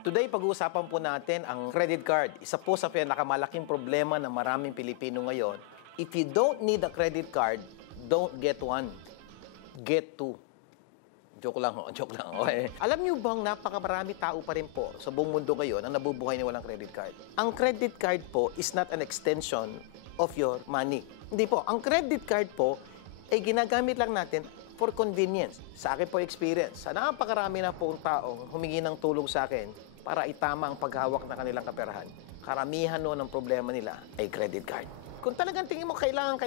Today, pag-uusapan po natin ang credit card. Isa po sa pinakamalaking problema ng maraming Pilipino ngayon. If you don't need a credit card, don't get one. Get two. Joke lang ho, joke lang. Okay. Alam niyo bang napakamarami tao pa rin po sa buong mundo ngayon ang nabubuhay na walang credit card? Ang credit card po is not an extension of your money. Hindi po. Ang credit card po ay ginagamit lang natin for convenience. Sa akin po experience, sa napakarami na po taong humingi ng tulong sa akin para itama ang paghawak ng kanilang kaperahan. Karamihan no ng problema nila ay credit card. Kung talagang tingin mo kailangan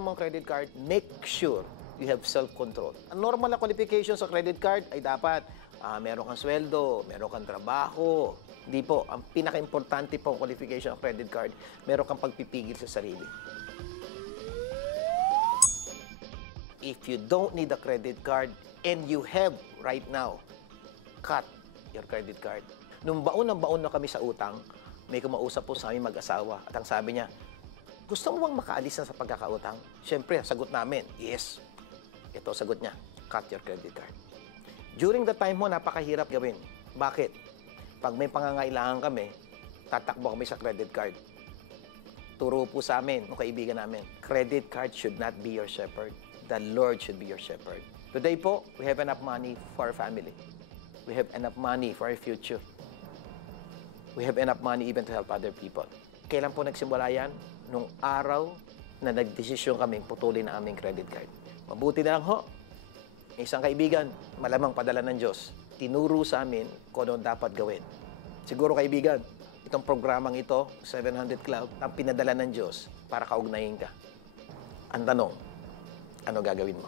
mo ng credit card, make sure you have self-control. Ang normal na qualification sa credit card ay dapat meron kang sweldo, meron kang trabaho. Hindi po. Ang pinaka-importante po ang qualification ng credit card, meron kang pagpipigil sa sarili. If you don't need a credit card and you have right now, cut your credit card. Nung baon na kami sa utang, may kumausap po sa aming mag-asawa at ang sabi niya, gusto mo bang makaalis na sa pagkakautang? Siyempre, sagot namin, yes. Ito sagot niya, cut your credit card. During the time mo, napakahirap gawin. Bakit? Pag may pangangailangan kami, tatakbo kami sa credit card. Turo po sa amin, ng kaibigan namin, credit card should not be your shepherd. The Lord should be your shepherd. Today po, we have enough money for our family. We have enough money for our future. We have enough money even to help other people. Kailan po nagsimula yan? Nung araw na nagdesisyon kaming putulin ang aming credit card. Mabuti na lang ho. Isang kaibigan, malamang padala ng Diyos, tinuro sa amin kung ano dapat gawin. Siguro kaibigan, itong programang ito, 700 Club, ang pinadala ng Diyos para kaugnayin ka. Ang tanong, ano gagawin mo?